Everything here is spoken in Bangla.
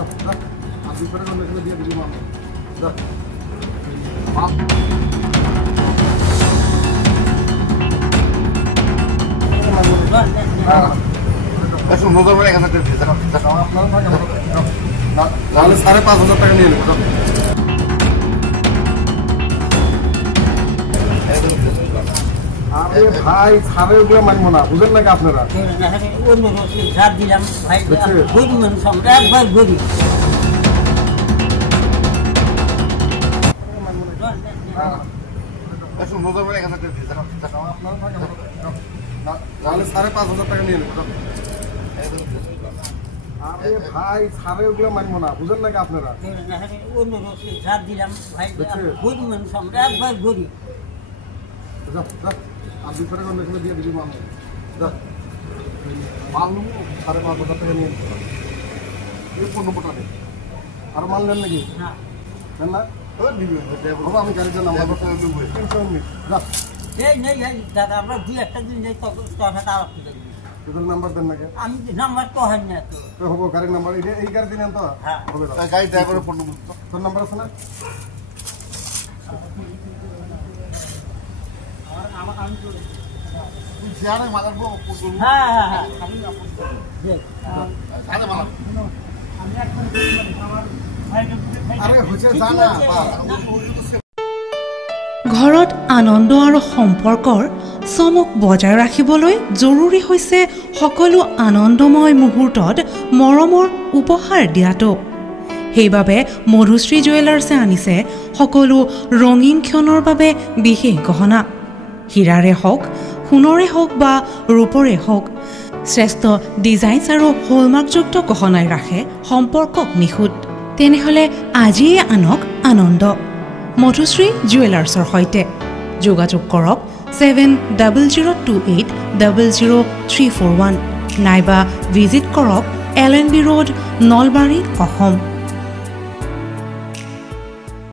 আপনি করে এখানে দিয়ে দিবি মাল নজর এখানে তাহলে 5,500 টাকা নিয়ে নেব আরে ভাই ছাড়ে ওগুলো মানবো না বুঝেন নাকি আপনারা ঝাড় দিলাম ভাই গরিব মানুষ আমরা একবার গরিব নজর এখানে তাহলে 5,500 টাকা নিয়ে নেব আরে ভাই ছাড়ে ওগুলো মানবো না বুঝেন নাকি আপনারা ঝাড় দিলাম ভাই গরিব মানুষ আমরা একবার গরিব আপনি করে এখানে দিয়ে দিবি মাল মাল নেবো 5,500 টাকা নিয়ে এই 15 টাকা আর মাল নেন নাকি নেন না আমি গাড়িতে নাম্বার দাদা আমরা দুই একটা দিন যাই তোদের নাম্বার দেন নাকি আমি নাম্বার তো হয় না তো হবো গাড়ির নাম্বার এই গাড়ি দিলেন তো হবে গাড়ি ড্রাইভারের ফোন নম্বর তোর নাম্বার আছে না ঘৰত আনন্দ আৰু সম্পৰ্কৰ চমক বজাই ৰাখিবলৈ জৰুৰী হৈছে সকলো আনন্দময় মুহূৰ্তত মৰমৰ উপহাৰ দিয়াটো সেইবাবে মধুশ্ৰী জুৱেলাৰ্ছে আনিছে সকলো ৰঙীন ক্ষণৰ বাবে বিশেষ গহনা হীৰাৰে হওক সোণৰে হওক বা ৰূপৰে হওক শ্ৰেষ্ঠ ডিজাইনছ আৰু হলমাৰ্কযুক্ত গহনাই ৰাখে সম্পৰ্কক নিখুঁত তেনেহ'লে আজিয়ে আনক আনন্দ মধুশ্ৰী জুৱেলাৰ্ছৰ সৈতে যোগাযোগ কৰক 7028000341 নাইবা ভিজিট কৰক LNB ৰোড নলবাৰী অসম